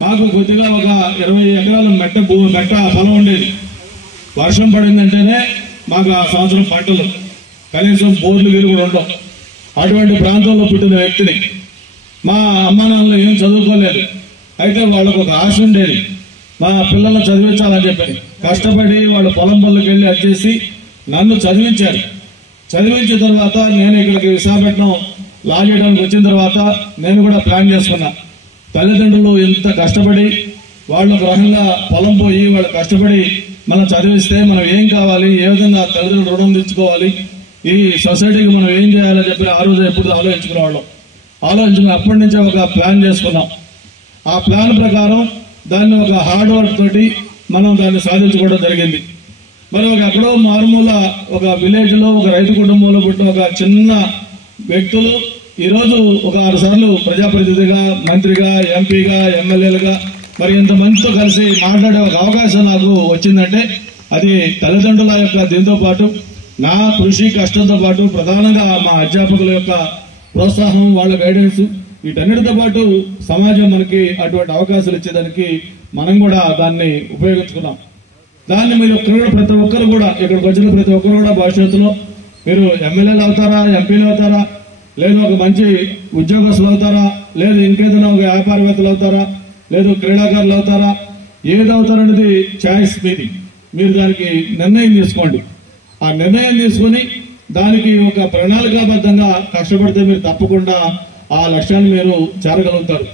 మాకు కొద్దిగా ఒక 20 ఎకరాల మెట్ట పొలం ఉండేది. వర్షం పడిందంటేనే మాకు ఆ సంవత్సరం పంటలు కనీసం బోర్లు గిరి కూడా ఉండవు. అటువంటి ప్రాంతంలో పుట్టిన వ్యక్తిని మా అమ్మా నాన్నలు ఏం చదువుకోలేదు. అయితే వాళ్ళకు ఒక ఆశ ఉండేది, మా పిల్లలను చదివించాలని చెప్పి కష్టపడి వాళ్ళు పొలం పనులకు వెళ్ళి వచ్చేసి నన్ను చదివించారు. చదివించిన తర్వాత నేను ఇక్కడికి విశాఖపట్నం లా చేయడానికి వచ్చిన తర్వాత నేను కూడా ప్లాన్ చేసుకున్నా. తల్లిదండ్రులు ఎంత కష్టపడి వాళ్ళు ఒక రకంగా పొలం పోయి వాళ్ళు కష్టపడి మనం చదివిస్తే మనం ఏం కావాలి, ఏ విధంగా తల్లిదండ్రులు రుణం తెచ్చుకోవాలి, ఈ సొసైటీకి మనం ఏం చేయాలని చెప్పి ఆ రోజు ఎప్పుడు ఆలోచించుకునేవాళ్ళం. ఆలోచించుకుని అప్పటి నుంచే ఒక ప్లాన్ చేసుకున్నాం. ఆ ప్లాన్ ప్రకారం దాన్ని ఒక హార్డ్ వర్క్ తోటి మనం దాన్ని సాధించుకోవడం జరిగింది. మరి ఒక ఎక్కడో మారుమూల ఒక విలేజ్ లో ఒక రైతు కుటుంబంలో పుట్టిన ఒక చిన్న వ్యక్తులు ఈరోజు ఒక 6 సార్లు ప్రజాప్రతినిధిగా, మంత్రిగా, ఎంపీగా, ఎమ్మెల్యేలుగా మరి ఇంతమందితో కలిసి మాట్లాడే ఒక అవకాశం నాకు వచ్చిందంటే అది తల్లిదండ్రుల యొక్క దీంతో పాటు నా కృషి కష్టంతో పాటు ప్రధానంగా మా అధ్యాపకుల యొక్క ప్రోత్సాహం, వాళ్ళ గైడెన్స్, వీటన్నిటితో పాటు సమాజం మనకి అటువంటి అవకాశాలు ఇచ్చేదానికి మనం కూడా దాన్ని ఉపయోగించుకున్నాం. దాన్ని మీరు ప్రతి ఒక్కరు కూడా ఇక్కడికి వచ్చిన ప్రతి ఒక్కరు కూడా భవిష్యత్తులో మీరు ఎమ్మెల్యేలు అవుతారా, ఎంపీలు అవుతారా, లేదు ఒక మంచి ఉద్యోగస్తులు అవుతారా, లేదు ఇంకేదైనా ఒక వ్యాపారవేత్తలు అవుతారా, లేదు క్రీడాకారులు అవుతారా, ఏది అవుతారనేది చాయిస్ మీది. మీరు దానికి నిర్ణయం తీసుకోండి. ఆ నిర్ణయం తీసుకుని దానికి ఒక ప్రణాళికాబద్ధంగా కష్టపడితే మీరు తప్పకుండా ఆ లక్ష్యాన్ని మీరు చేరగలుగుతారు.